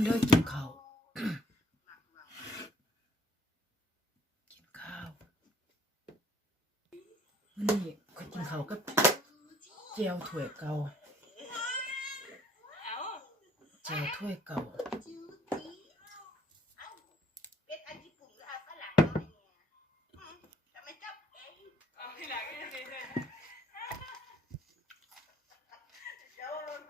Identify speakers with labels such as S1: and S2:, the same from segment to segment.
S1: มันเด้อกินข้าวกินข้าวนี่ข้กินข้าวกับเจียวถ้วยเก่าเจียวถ้วยเก่า
S2: เป็นอันญี่ปุ่นหรืออันฝรั่งเนาะเนี่ยอืมแต่ไม่จับเองเดี๋ยวนะ
S1: เ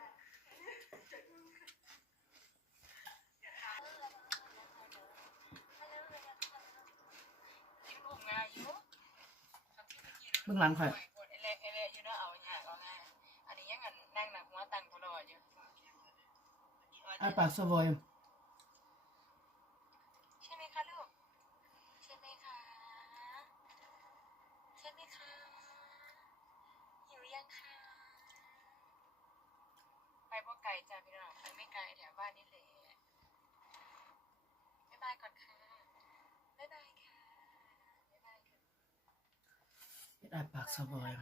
S1: บื้องหลังข่อย
S3: เอเล่เอเล่อยู่เนาะเอาหยากเอาง่ายอันนี้ยังอันนั่งหนักหัวตังตลอดอยู่
S1: อ้าปากสวอย
S3: ใช่ไหมคะลูกใช่ไหมคะใช่ไหมคะหิวยังคะไปบ่ไกลจ้าพี่น้องไปไม่ไกลแถวบ้านนี่เลยบ๊ายบายก่อนค่ะบ๊ายบายค่ะบ๊ายบายค่ะ
S1: เฮ็ดอ้าปากสวอย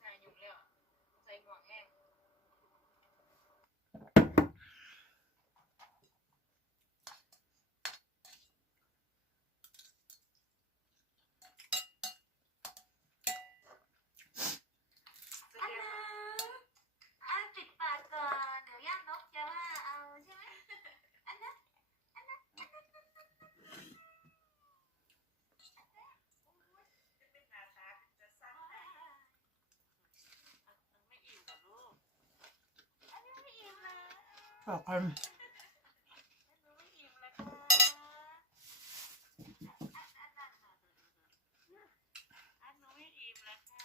S3: ใส่ยุ่งแล้วใส่หมวกแห้ง
S2: อันนะอันปิดปากก่อน เดี๋ยวย่างนกจะว่าเอาใช่ไหมอันนั้นอันนั้นอันนั้นอันนั้นเป็นหน้าตาจะสั่งไม่อิ่มกับลูกอันนี้ไม่อิ่มเลย
S1: ฝากกัน
S2: หนูไม่อิ่มแล้วค่ะอันหนูไม่อิ่มแล้วค่ะ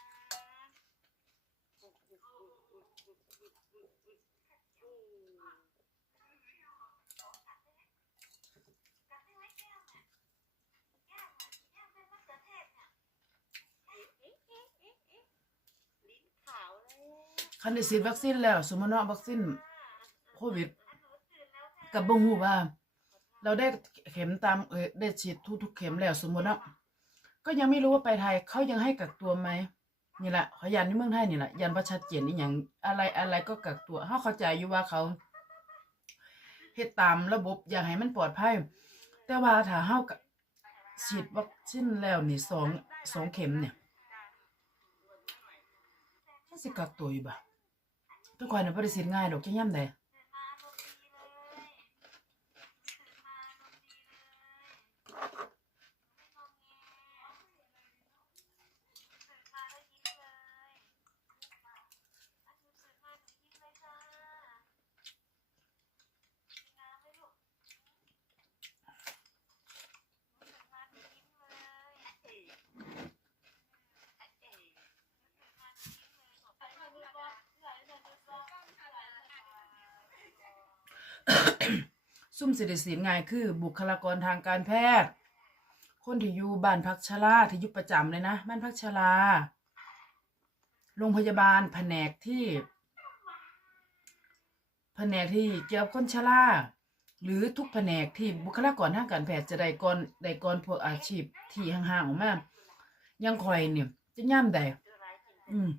S2: ลิ้นขาวเลย
S1: คันได้ฉีดวัคซีนแล้ว สมมุติว่าวัคซีน โควิดกับบ่ฮู้ว่า เราได้เข็มตามเออได้ฉีดทุกๆเข็มแล้วสมมติว่าก็ยังไม่รู้ว่าไปไทยเขายังให้กักตัวไหมนี่แหละเขายันในเมืองไทยนี่แหละยันประชัดเจนอีหยังอะไรอะไรก็กักตัวเฮาเข้าใจอยู่ว่าเขาเฮ็ดตามระบบอยากให้มันปลอดภัย แต่ว่าถ้าเฮาฉีดวัคซีนแล้วนี่สองสองเข็มเนี่ยมันสิกักตัวอยู่บ่ทุกคนน่ะบ่ได้ฉีดง่ายดอกจังยามใด ซุ่มสิริสินง่ายคือ บุคลากรทางการแพทย์ คนที่อยู่บ้านพักชราที่อยู่ประจำเลยนะบ้านพักชราโรงพยาบาลแผนกที่ แผนกที่เกี่ยวกับคนชราหรือทุกแผนกที่บุคลากรทางการแพทย์จะได้ก่อนได้ก่อนพวกอาชีพที่ห่างๆออกมายังคอยเนี่ยจะย่ำใดอืม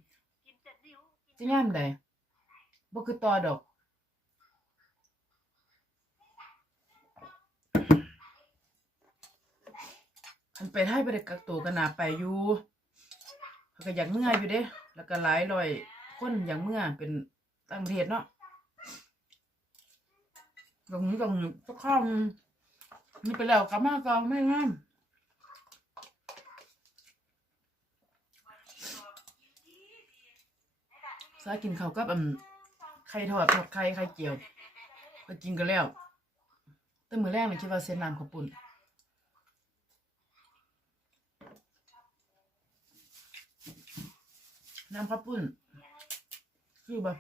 S1: จะย่ำใดบ่คือต่อดอก อันไปให้ไปได้กักตัวกันหนาไปอยู่เขาก็อยากเมื่ออยู่เด้ แล้วก็หลายร้อยคนอยากเมื่อเป็นต่างประเทศเนาะตรงนี้ตรงนี้สักข้ามนี่ไปแล้วกลับมาก็ไม่งามซากินข้าวกับอืมไข่ทอดทอดไข่ไข่เจียวก็กินกันแล้วแต่มื้อแรกนี่คิดว่าเส้นน้ำข้าวปุ้น น้ำข้าวปุ้นคือแบ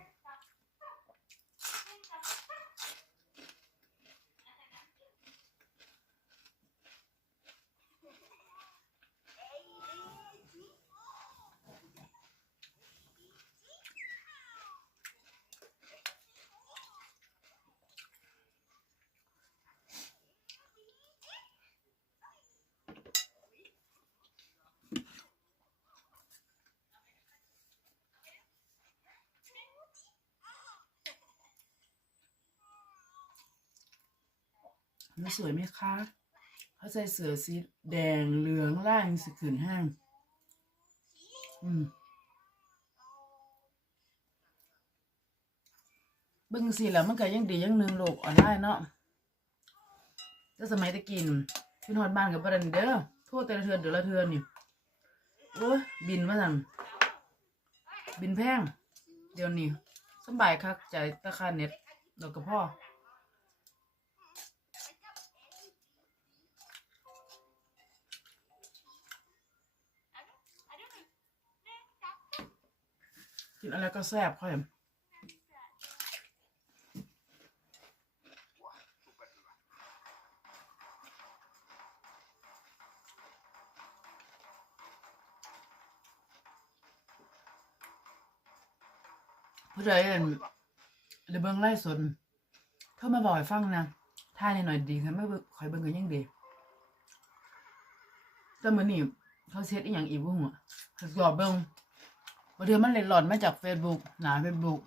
S1: สวยไหมคะ เขาใส่เสื้อสีแดงเหลืองล่างสีขืนห้าง อืมบิ่งสิแล้วมันก็ยังดียังหนึงโลกออนไลน์เนาะแต่สมัยตะกินขึ้นฮอดบ้านกับประเด็นเด้อโทษแต่ละเทือนเดือนละเทือนนี่โอ้ยบินมาสั่นบินแพง เดี๋ยวนี้สบายคักจ่ายตะค่าเน็ตแล้วก็พ่อ กินอะไรก็แซ่บค่อยผู้ใดเห็นหรือเบิ่งไล่สนเข้ามาบ่อกให้ฟังนะท่าในหน่อยดีค่ะไม่เบิ่งคอยเบิ่งกันยังดีแต่เมื้อนี้เขาเซตอีหยังอีกบ่ฮู้อะสอบเบิ่ง บางทีมันเลยหลอนมาจากเฟซบุ๊กหนาเฟซบุ๊ก